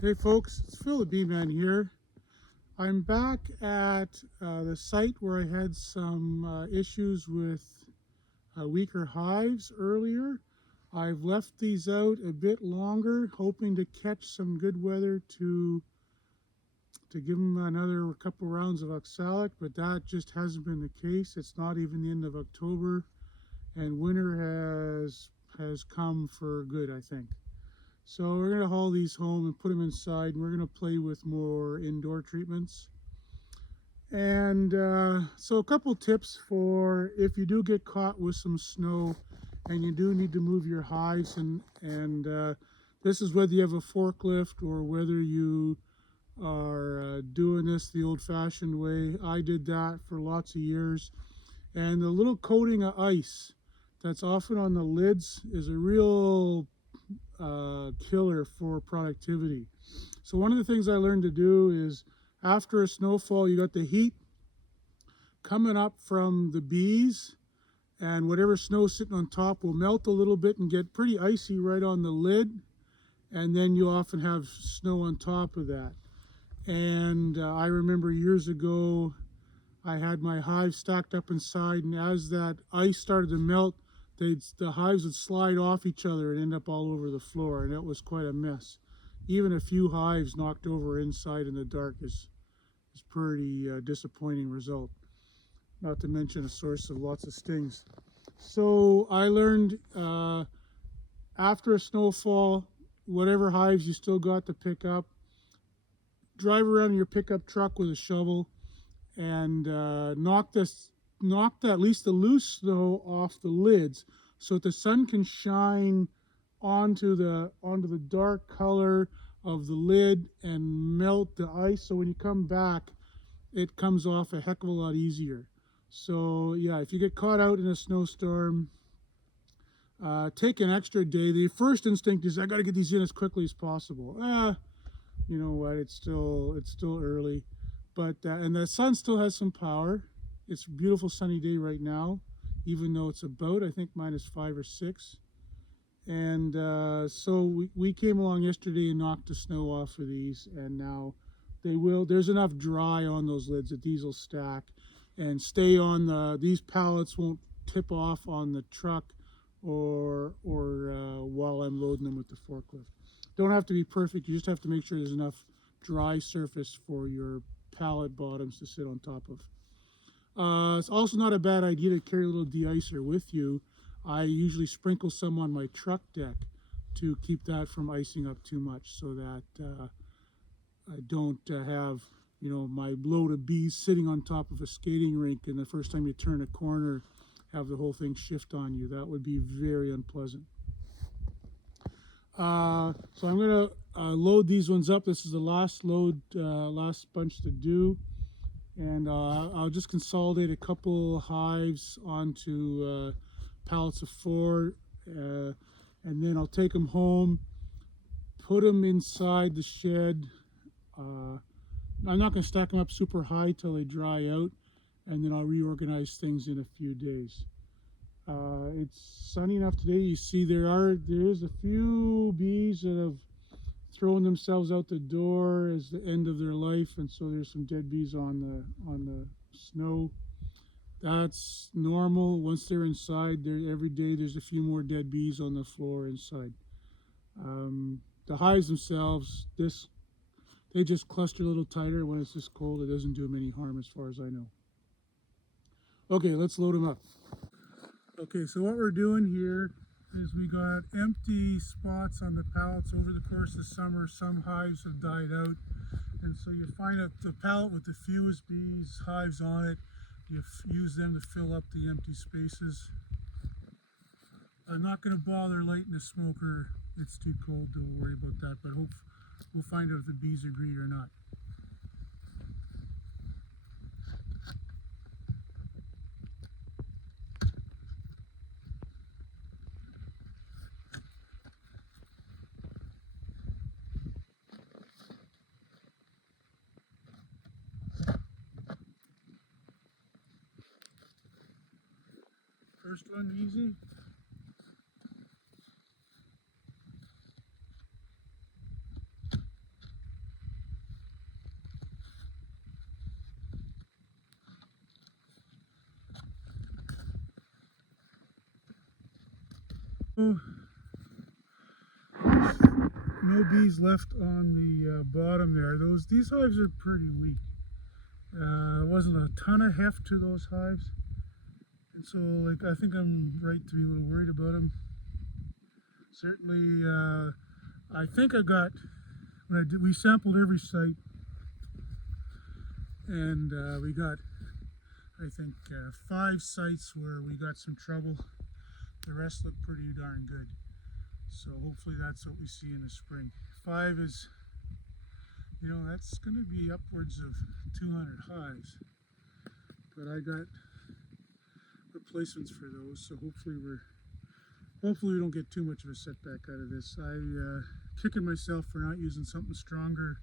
Hey folks, it's Phil the Bee-Man here. I'm back at the site where I had some issues with weaker hives earlier. I've left these out a bit longer, hoping to catch some good weather to give them another couple rounds of oxalic, but that just hasn't been the case. It's not even the end of October, and winter has come for good, I think. So we're going to haul these home and put them inside, and we're going to play with more indoor treatments. And so a couple tips for if you do get caught with some snow and you do need to move your hives, and this is whether you have a forklift or whether you are doing this the old-fashioned way. I did that for lots of years, and the little coating of ice that's often on the lids is a real killer for productivity. So one of the things I learned to do is after a snowfall, you got the heat coming up from the bees, and whatever snow sitting on top will melt a little bit and get pretty icy right on the lid, and then you often have snow on top of that. And I remember years ago I had my hive stacked up inside, and as that ice started to melt, the hives would slide off each other and end up all over the floor, and it was quite a mess. Even a few hives knocked over inside in the dark is pretty disappointing result. Not to mention a source of lots of stings. So I learned after a snowfall, whatever hives you still got to pick up, drive around in your pickup truck with a shovel and knock at least the loose snow off the lids so that the sun can shine onto the dark color of the lid and melt the ice. So when you come back, it comes off a heck of a lot easier. So yeah, if you get caught out in a snowstorm, take an extra day. The first instinct is I got to get these in as quickly as possible. You know what? It's still early, but and the sun still has some power. It's a beautiful sunny day right now, even though it's about I think -5 or 6. And so we came along yesterday and knocked the snow off of these, and now there's enough dry on those lids that these will stack and stay on these pallets won't tip off on the truck or while I'm loading them with the forklift. Don't have to be perfect. You just have to make sure there's enough dry surface for your pallet bottoms to sit on top of. It's also not a bad idea to carry a little de-icer with you. I usually sprinkle some on my truck deck to keep that from icing up too much, so that I don't have my load of bees sitting on top of a skating rink, and the first time you turn a corner, have the whole thing shift on you. That would be very unpleasant. So I'm going to load these ones up. This is the last load, last bunch to do. And I'll just consolidate a couple hives onto pallets of 4. And then I'll take them home, put them inside the shed. I'm not going to stack them up super high till they dry out, and then I'll reorganize things in a few days. It's sunny enough today. You see there's a few bees that have thrown themselves out the door as the end of their life, and so there's some dead bees on the snow. That's normal. Once they're inside, every day there's a few more dead bees on the floor inside. The hives themselves, they just cluster a little tighter when it's this cold. It doesn't do them any harm as far as I know. Okay, let's load them up. Okay, so what we're doing here is we got empty spots on the pallets over the course of summer. Some hives have died out, and so you find the pallet with the fewest bees, hives on it. You use them to fill up the empty spaces. I'm not going to bother lighting the smoker. It's too cold to worry about that, but we'll find out if the bees agree or not. First one easy. Oh, no bees left on the bottom there. These hives are pretty weak. Wasn't a ton of heft to those hives, and so like I think I'm right to be a little worried about them. Certainly, I think I got when we sampled every site, and we got I think 5 sites where we got some trouble. The rest look pretty darn good. So hopefully that's what we see in the spring. 5 is, you know, that's going to be upwards of 200 hives. But I got replacements for those, so hopefully we don't get too much of a setback out of this. Kicking myself for not using something stronger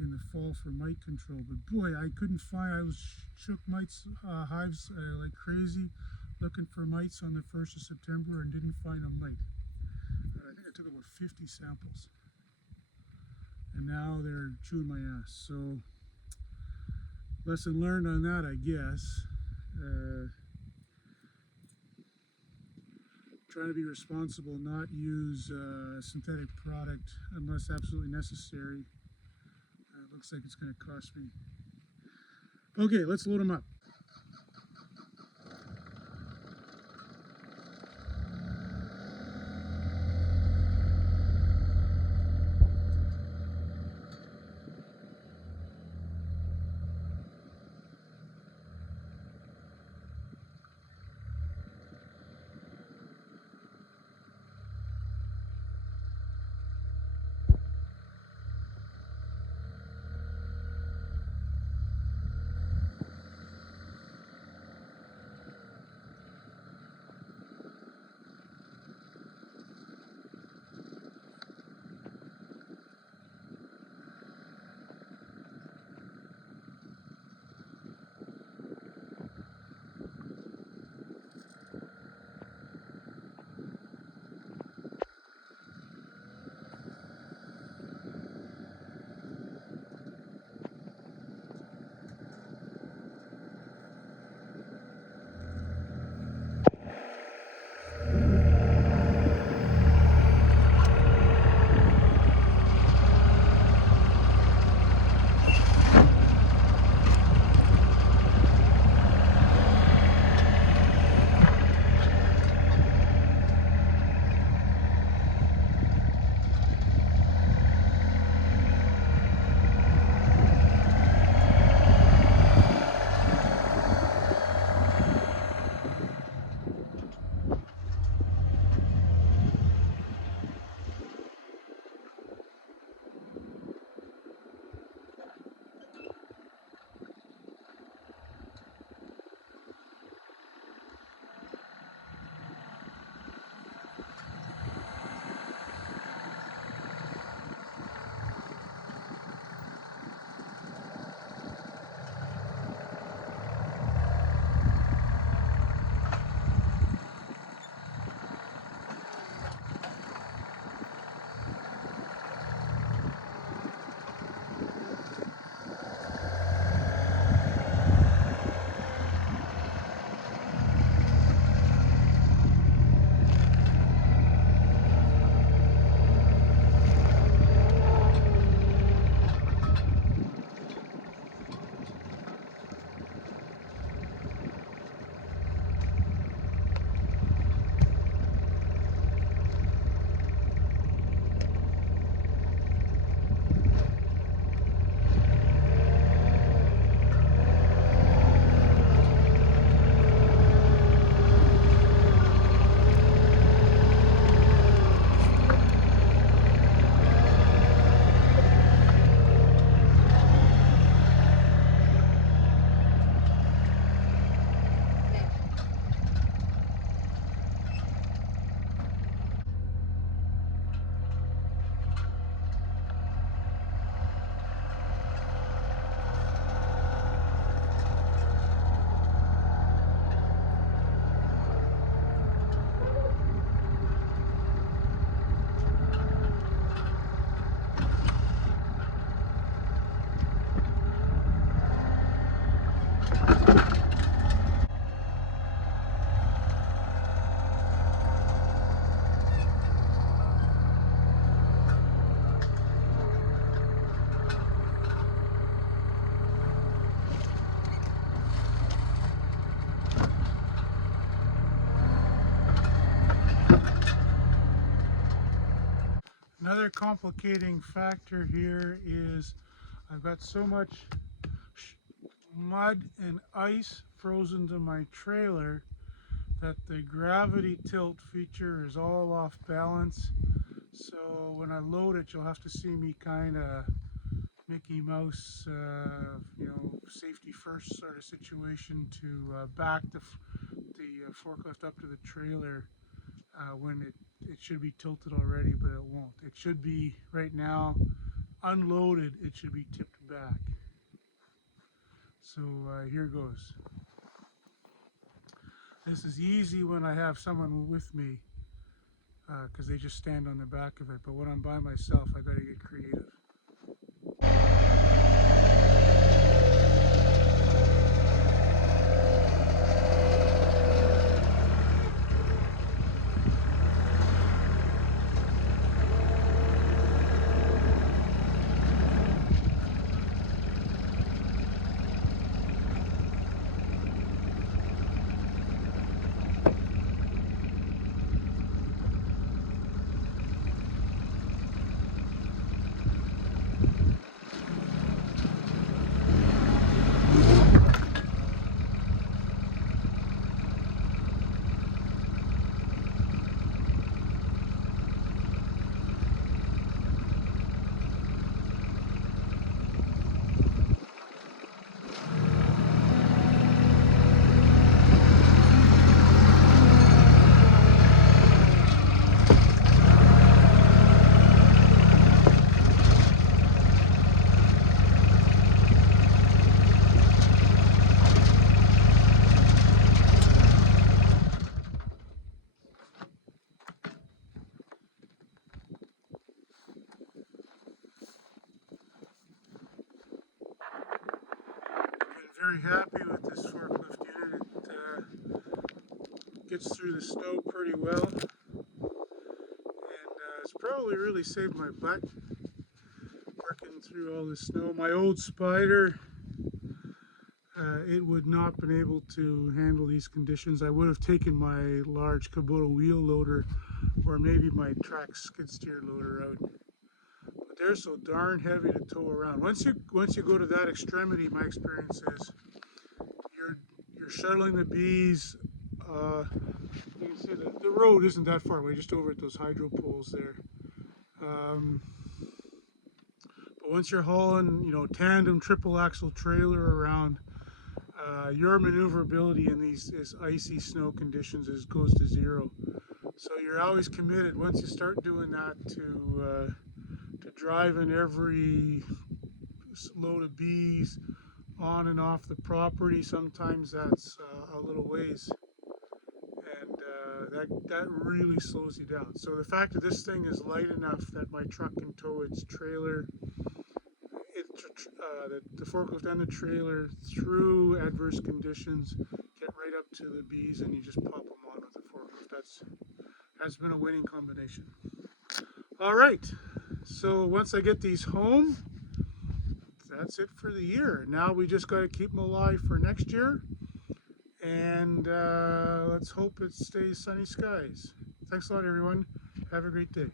in the fall for mite control, but boy, I couldn't find. I was shook hives like crazy, looking for mites on the 1st of September and didn't find a mite. I think I took about 50 samples, and now they're chewing my ass. So lesson learned on that, I guess. Trying to be responsible, not use synthetic product unless absolutely necessary. Looks like it's going to cost me. Okay, let's load them up. other complicating factor here is I've got so much mud and ice frozen to my trailer that the gravity tilt feature is all off balance. So when I load it, you'll have to see me kind of Mickey Mouse, safety first sort of situation to back the forklift up to the trailer when it should be tilted already, but it won't. It should be right now unloaded. It should be tipped back. So here goes. This is easy when I have someone with me because they just stand on the back of it. But when I'm by myself, I got to get creative. Very happy with this forklift unit. It gets through the snow pretty well, and it's probably really saved my butt working through all this snow. My old Spider, it would not been able to handle these conditions. I would have taken my large Kubota wheel loader or maybe my track skid steer loader out. But they're so darn heavy to tow around. Once you go to that extremity, my experience is you're shuttling the bees. You can see the road isn't that far away, just over at those hydro poles there. But once you're hauling, tandem triple axle trailer around, your maneuverability in these icy snow conditions goes to zero. So you're always committed once you start doing that to driving every load of bees on and off the property. Sometimes that's a little ways, and that really slows you down. So the fact that this thing is light enough that my truck can tow its trailer, the forklift and the trailer through adverse conditions, get right up to the bees, and you just pop them on with the forklift. That's been a winning combination. All right, so once I get these home, that's it for the year. Now we just got to keep them alive for next year, and let's hope it stays sunny skies. Thanks a lot, everyone. Have a great day.